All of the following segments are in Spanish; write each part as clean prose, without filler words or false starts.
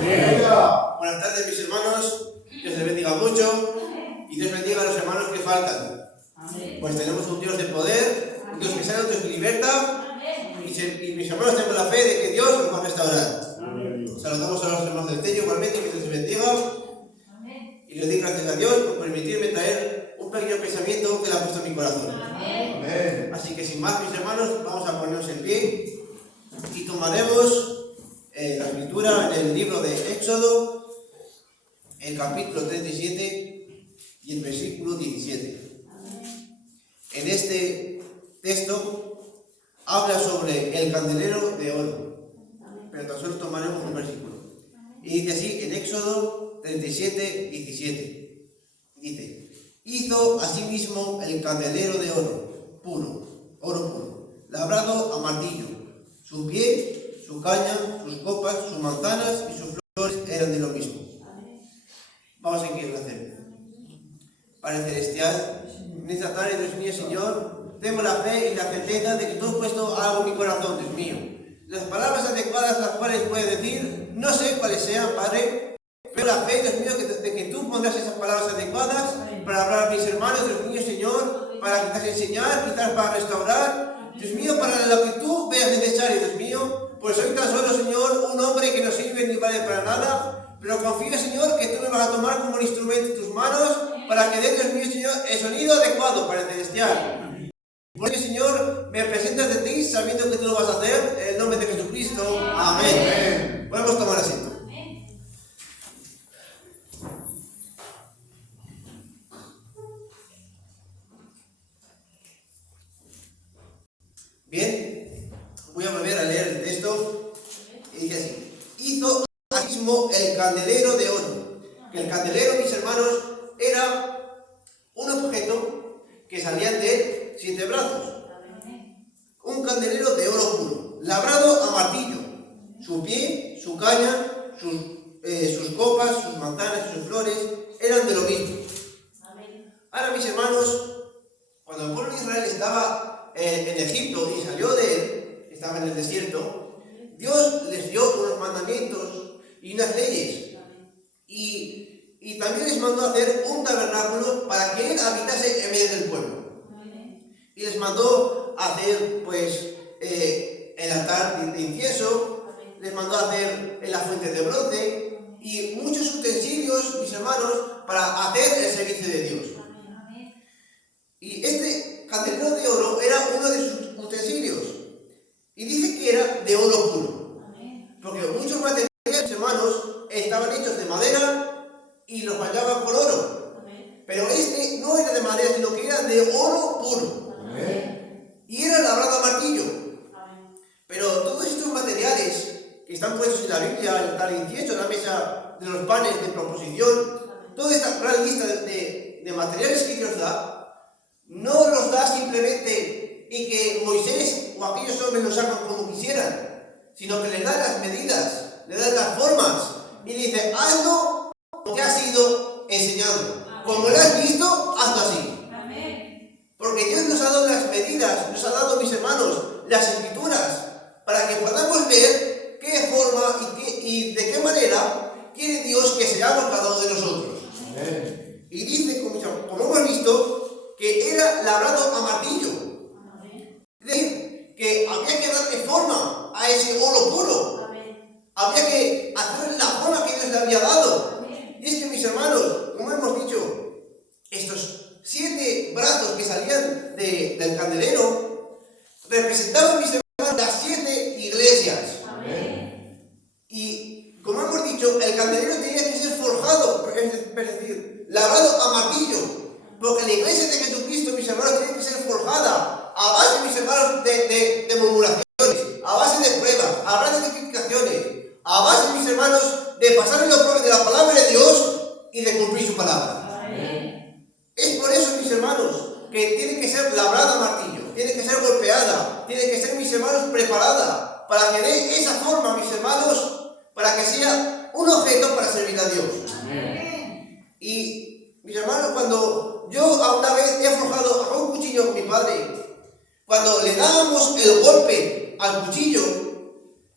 Buenas tardes, mis hermanos. Dios les bendiga mucho y Dios bendiga a los hermanos que faltan. Pues tenemos un Dios de poder, un Dios que sana, un Dios que liberta, y mis hermanos tenemos la fe de que Dios nos va a restaurar. Saludamos a los hermanos del Tello igualmente, que Dios les bendiga. Y les doy gracias a Dios por permitirme traer un pequeño pensamiento que le ha puesto en mi corazón. Así que sin más, mis hermanos, vamos a ponernos en pie y tomaremos la escritura en el libro de Éxodo, el capítulo 37 y el versículo 17. En este texto habla sobre el candelero de oro, pero tan solo tomaremos un versículo. Y dice así en Éxodo 37, 17. Dice: hizo asimismo el candelero de oro puro, labrado a martillo. Su pie, su caña, sus copas, sus manzanas y sus flores eran de lo mismo. Vamos a seguir hacer. Padre Celestial, en esta tarde, Dios mío, Señor, tengo la fe y la certeza de que tú has puesto algo en mi corazón, Dios mío. Las palabras adecuadas las cuales puedes decir, no sé cuáles sean, Padre, pero la fe, Dios mío, de que tú pondrás esas palabras adecuadas para hablar a mis hermanos, Dios mío, Señor, para quizás enseñar, quizás para restaurar, Dios mío, para lo que tú veas necesario, Dios mío, pues soy tan solo, Señor, un hombre que no sirve ni vale para nada, pero confío, Señor, que tú me vas a tomar como un instrumento en tus manos para que dé, Dios mío, Señor, el sonido adecuado para el celestial. Porque, Señor, me presentas de ti sabiendo que tú lo vas a hacer, en el nombre de Jesucristo. Amén. Podemos tomar asiento. Bien, voy a volver a leer el texto y dice así: hizo asimismo el candelero de oro. Que el candelero, mis hermanos, era un objeto que salían de él 7 brazos. Un candelero de oro puro, labrado a martillo. Su pie, su caña, sus copas, sus manzanas y sus flores eran de lo mismo. Ahora, mis hermanos, cuando el pueblo de Israel estaba en Egipto y salió de él, estaba en el desierto, Dios les dio unos mandamientos y unas leyes. Y también les mandó a hacer un tabernáculo para que él habitase en medio del pueblo. Y les mandó a hacer, pues, el altar de incienso, les mandó a hacer la fuente de bronce y muchos utensilios, mis hermanos, para hacer el servicio de Dios. Y este candelero de oro era uno de sus utensilios. Y dice que era de oro puro. Porque muchos materiales, mis hermanos, estaban hechos de madera y los bañaban con oro. Pero este no era de madera, sino que era de oro puro. Y era labrado a martillo. Pero todos estos materiales que están puestos en la Biblia, el altar de incienso, la mesa de los panes de proposición, toda esta gran lista de materiales que Dios da, no los da simplemente y que Moisés o aquellos hombres los hagan como quisieran, sino que les da las medidas, les da las formas y dice: hazlo como te ha sido enseñado. Como lo has visto, hazlo así. Porque Dios nos ha dado las medidas, nos ha dado, mis hermanos, las escrituras, para que podamos ver qué forma y de qué manera quiere Dios que seamos cada uno de nosotros. Y dice, como hemos visto, que era labrado a martillo. Es decir, que había que darle forma a ese oro puro. Había que hacer la forma que Dios le había dado. Y es que, mis hermanos, como hemos dicho, estos 7 brazos que salían del candelero representaban, mis hermanos, las 7 iglesias. Y como hemos dicho, el candelero tenía que ser forjado, es decir, labrado a martillo, porque la iglesia de Jesucristo, mis hermanos, tiene que ser forjada a base, mis hermanos, de murmuraciones, a base de pruebas, a base de criticaciones, a base, mis hermanos, de pasar los pruebas de la palabra de Dios y de cumplir su palabra. Es por eso, mis hermanos, que tiene que ser labrada a martillo, tiene que ser golpeada, tiene que ser, mis hermanos, preparada, para que dé esa forma, mis hermanos, para que sea un objeto para servir a Dios. Y, mis hermanos, cuando yo una vez he forjado a un cuchillo con mi padre, cuando le dábamos el golpe al cuchillo,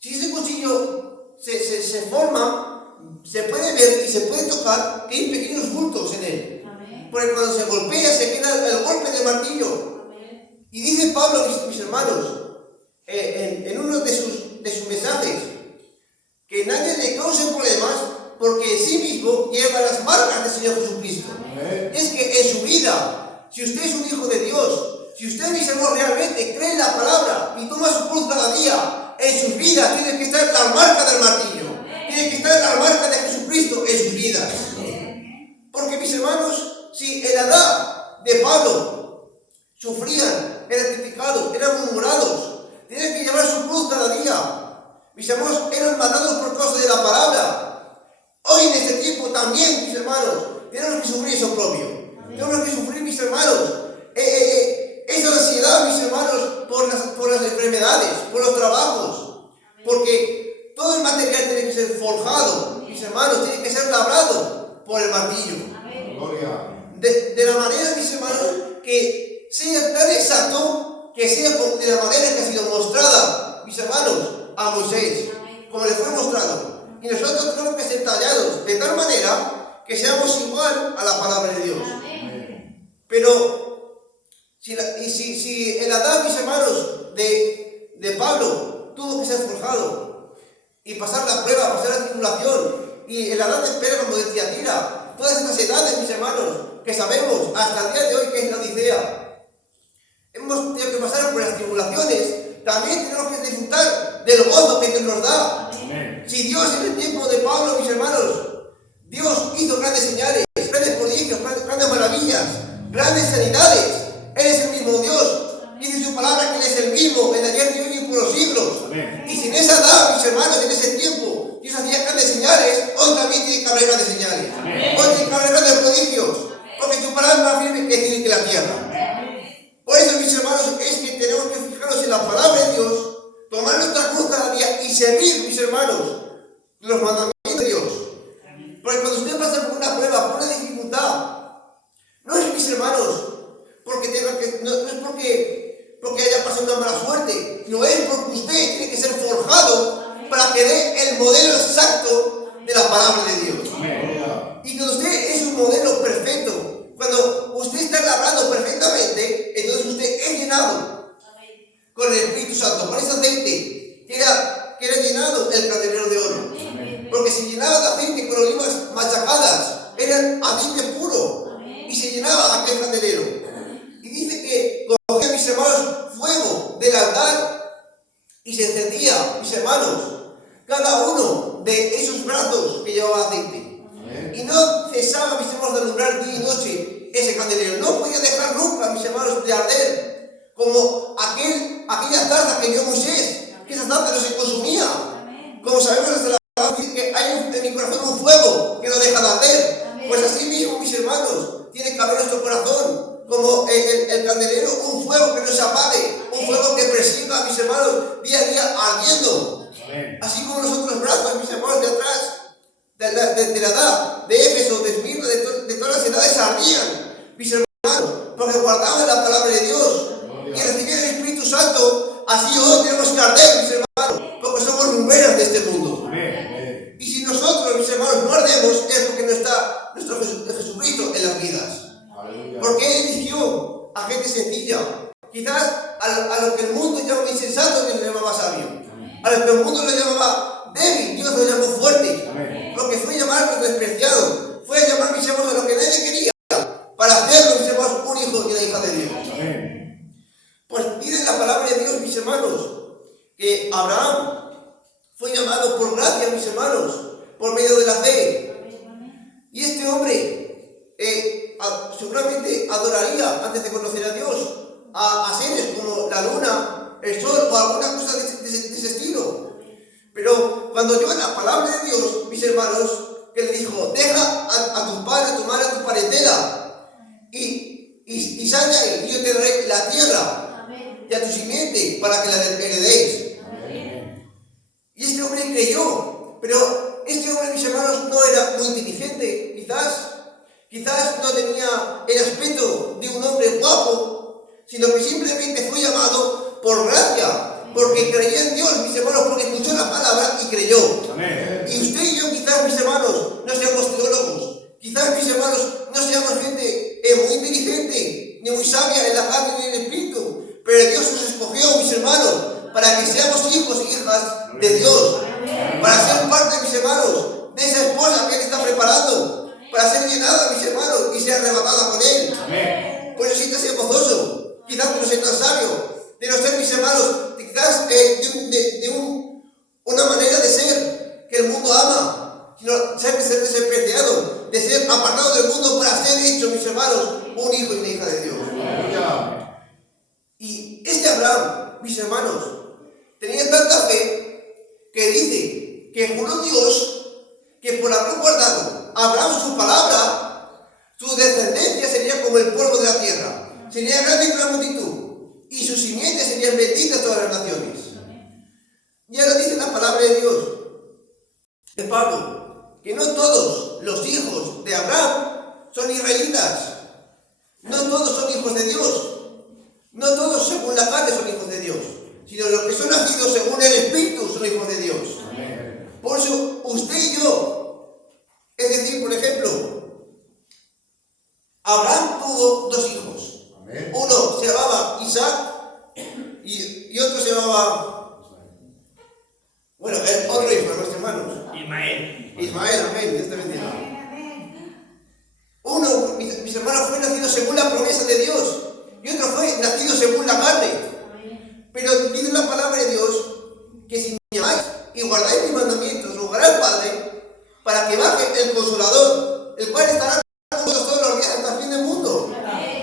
si ese cuchillo se forma, se puede ver y se puede tocar que hay pequeños bultos en él. Porque cuando se golpea se queda el golpe del martillo. Y dice Pablo, mis hermanos, en uno de sus mensajes, que nadie le cause problemas porque en sí mismo lleva las marcas del Señor Jesucristo. Y es que en su vida, si usted es un hijo de Dios, si usted, mis hermanos, realmente cree en la palabra y toma su cruz cada día, en sus vidas tiene que estar la marca del martillo. Tiene que estar la marca de Jesucristo en sus vidas. Porque, mis hermanos, si en la edad de Pablo sufrían, eran criticados, eran murmurados, tenían que llevar su cruz cada día, mis hermanos, eran matados por causa de la palabra. Hoy en este tiempo también, mis hermanos, tenemos que sufrir eso propio. Tenemos que sufrir, mis hermanos, esa ansiedad, mis hermanos, por las enfermedades, por los trabajos. Porque todo el material tiene que ser forjado, mis hermanos, tiene que ser labrado por el martillo. De la manera, mis hermanos, que sea tan exacto, que sea de la manera que ha sido mostrada, mis hermanos, a Moisés, como le fue mostrado. Y nosotros tenemos que ser tallados de tal manera que seamos igual a la palabra de Dios. Pero si en la edad, mis hermanos, de Pablo tuvo que ser forjado y pasar la prueba, pasar la tribulación, y en la edad de Pedro, como decía Tira, todas estas edades, mis hermanos, que sabemos hasta el día de hoy que es la Odisea, hemos tenido que pasar por las tribulaciones, también tenemos que disfrutar del gozo que Dios nos da. Si Dios en el tiempo de Pablo, mis hermanos, Dios hizo grandes señales, grandes prodigios, grandes maravillas, grandes sanidades. Él es el mismo Dios. Dice su palabra que Él es el mismo, el ayer, y hoy y por los siglos. Y si en esa edad, mis hermanos, en ese tiempo, Dios hacía grandes señales, hoy también tiene que haber grandes señales. Hoy tiene que haber grandes prodigios, porque su palabra es más firme que tiene que la tierra. Por eso, mis hermanos, es que tenemos que fijarnos en la palabra de Dios, tomar nuestra cruz cada día y servir, mis hermanos, los mandamientos de Dios. Porque cuando usted pasa por una prueba, por una dificultad, no es, mis hermanos, no es porque haya pasado una mala suerte, no es porque usted tiene que ser forjado para que dé el modelo exacto de la palabra de Dios. Y cuando usted es un modelo perfecto, cuando usted está labrado perfectamente, entonces usted es llenado con el Espíritu Santo, con ese aceite que era llenado el candelero de oro. Porque se llenaba de aceite con olivas machacadas, era aceite puro, y se llenaba aquel candelero. Y dice que cogía, mis hermanos, fuego del altar y se encendía, mis hermanos, cada uno de esos brazos que llevaba aceite. Y no cesaba, mis hermanos, de alumbrar día y noche ese candelero. No podía dejar nunca, mis hermanos, de arder, como aquella zarza que vio Moisés, que esa zarza no se consumía. Como sabemos desde la palabra, dice que hay en mi corazón un fuego que no deja de arder. Pues así mismo, mis hermanos, tiene que haber en nuestro corazón, como el candelero, un fuego que no se apague, un fuego que persiga, mis hermanos, día a día ardiendo. Así como los otros brazos, mis hermanos, de atrás, de la edad de Éfeso, de Esmirna, de todas las edades ardían, mis hermanos, porque guardaban la palabra de Dios y recibían el Espíritu Santo. Así hoy tenemos que arder, mis hermanos, porque somos lumberas de este mundo. Y si nosotros, mis hermanos, no ardemos, es porque no está nuestro Jesucristo en las vidas. Porque Él eligió a gente sencilla. Quizás a lo que el mundo llama insensato, Dios le llamaba sabio. A lo que el mundo le llamaba débil, Dios lo llamó fuerte. Lo que fue llamarlo despreciado, fue llamar, mis hermanos, a lo que nadie quería, para hacerlo, mis hermanos, un hijo y una hija de Dios. Pues dice la palabra de Dios, mis hermanos, que Abraham fue llamado por gracia, mis hermanos, por medio de la fe. Y este hombre seguramente adoraría, antes de conocer a Dios, a seres como la luna, el sol o alguna cosa de ese estilo. Pero cuando yo en la palabra de Dios, mis hermanos, que le dijo, deja a tu padre, a tu madre, a tu parentela y sal de ahí, y yo te daré la tierra y a tu simiente para que la heredéis. Y este hombre creyó, pero este hombre, mis hermanos, no era muy inteligente, quizás no tenía el aspecto de un hombre guapo, sino que simplemente fue llamado por gracia, porque creía en Dios, mis hermanos, porque escuchó la palabra y creyó. Y usted y yo quizás quizás, mis hermanos, no seamos teólogos. Quizás, mis hermanos, no seamos gente muy inteligente, ni muy sabia en la carne ni en el espíritu. Pero Dios nos escogió, mis hermanos, para que seamos hijos e hijas de Dios. Para ser parte, mis hermanos, de esa esposa que Él está preparando. Para ser llenada, mis hermanos, y ser arrebatada con Él. Por eso siéntase gozoso. Quizás no sea tan sabio. De no ser, mis hermanos, quizás una manera de ser que el mundo ama, sino ser despreciado, de ser apartado del mundo para ser hecho, mis hermanos, un hijo y una hija de Dios. Y este Abraham, mis hermanos, tenía tanta fe que dice que juró Dios que por haber guardado a Abraham su palabra, su descendencia sería como el polvo de la tierra, sería grande en gran multitud, y sus simientes serían benditas todas las naciones. Y ahora dice la palabra de Dios, de Pablo, que no todos los hijos de Abraham son israelitas, no todos son hijos de Dios, no todos según la carne son hijos de Dios, sino los que son nacidos según el Espíritu son hijos de Dios. Por eso usted y yo, es decir, por ejemplo, Abraham tuvo dos hijos. Uno se llamaba Isaac y otro se llamaba, bueno, el otro hijo de nuestros hermanos. Ismael, amén, Dios te bendiga. Uno, mis hermanos, fue nacido según la promesa de Dios y otro fue nacido según la carne. Pero dice la palabra de Dios que si me amáis y guardáis mis mandamientos, rogará al Padre para que baje el Consolador, el cual estará con vosotros todos los días hasta el fin del mundo.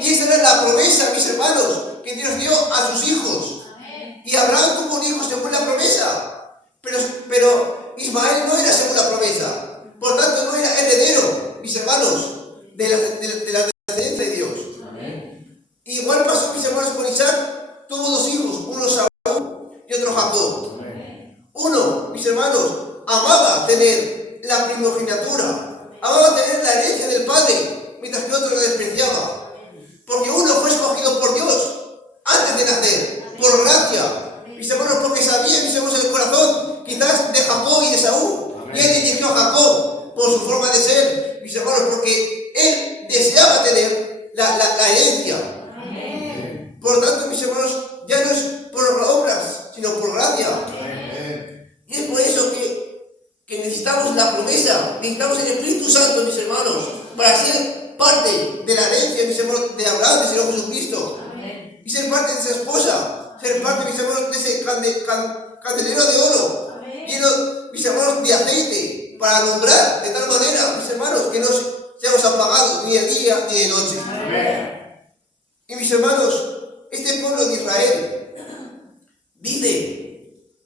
Y esa era la promesa, mis hermanos, que Dios dio a sus hijos. Y Abraham tuvo un hijo según la promesa, pero Ismael no era según la promesa, por tanto no era heredero, mis hermanos, de la descendencia de Dios. Igual pasó, mis hermanos, con Isaac. Tuvo dos hijos, uno Saúl y otro Jacob. Uno, mis hermanos, amaba tener la primogenitura, amaba tener la herencia del padre, mientras que otro lo despreciaba. Porque uno fue escogido por Dios antes de nacer, por gracia. Mis hermanos, porque sabía, mis hermanos, el corazón quizás de Jacob y de Saúl. Y él eligió a Jacob por su forma de ser, mis hermanos, porque él deseaba tener la herencia. Por lo tanto, mis hermanos, ya no es por obras, sino por gracia. Y es por eso que necesitamos la promesa, necesitamos el Espíritu Santo, mis hermanos, para ser parte de la herencia, mis hermanos, de Abraham, del Señor Jesucristo. Y ser parte de esa esposa, ser parte, mis hermanos, de ese candelero de oro, lleno, mis hermanos, de aceite, para alumbrar de tal manera, mis hermanos, que no seamos apagados ni de día ni de noche. Y mis hermanos, este pueblo de Israel dice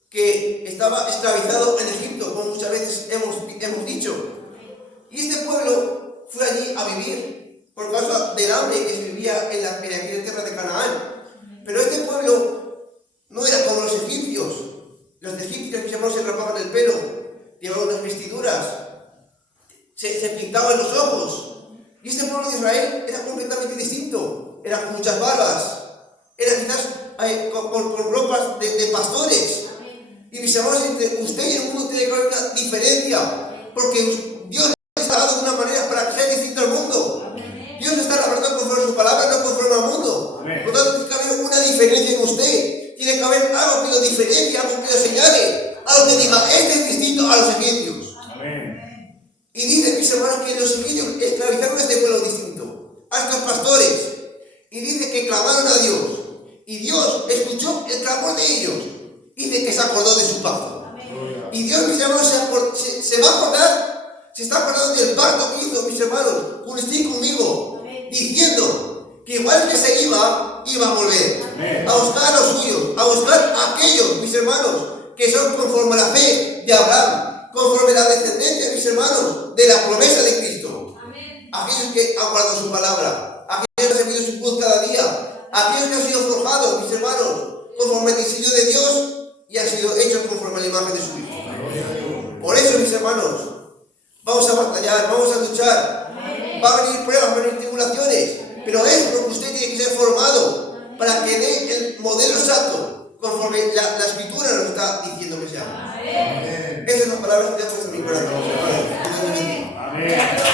que estaba esclavizado en Egipto, como muchas veces hemos dicho. Y este pueblo fue allí a vivir por causa del hambre que se vivía en la tierra de Canaán. Pero este pueblo no era como los egipcios. Los egipcios, mis hermanos, se rapaban el pelo, llevaban unas vestiduras, se pintaban los ojos. Y este pueblo de Israel era completamente distinto. Era con muchas barbas, era quizás con ropas de pastores. Y mis hermanos, entre usted y el mundo tiene que haber una diferencia, porque Dios está dando de una manera para que sea distinto al mundo. Dios está hablando conforme a su palabra, no conforme al mundo. Por lo tanto, tiene que haber una diferencia en usted. Tiene que haber algo que lo diferencie, algo que lo señale, algo que diga, este es distinto a los egipcios. Y dice, mis hermanos, que los egipcios esclavizaron a este pueblo distinto, a estos pastores. Y dice que clamaron a Dios. Y Dios escuchó el clamor de ellos. Dice que se acordó de su pacto. Y Dios, mis hermanos, se va a acordar, se está acordando del pacto que hizo, mis hermanos, con usted y conmigo, diciendo que igual que se iba a volver a buscar a los suyos, a buscar a aquellos, mis hermanos, que son conforme a la fe de Abraham, conforme a la descendencia, mis hermanos, de la promesa de Cristo. Aquellos que han guardado su palabra, aquellos que han seguido su cruz cada día, aquellos que han sido forjados, mis hermanos, conforme al diseño de Dios y han sido hechos conforme a la imagen de su Hijo. Por eso, mis hermanos, vamos a batallar, vamos a luchar. Va a venir pruebas, van a venir tribulaciones, pero es porque usted tiene que ser formado para que dé el modelo exacto conforme la Escritura nos está diciendo que sea. Esas son las palabras que Dios puso en mi corazón.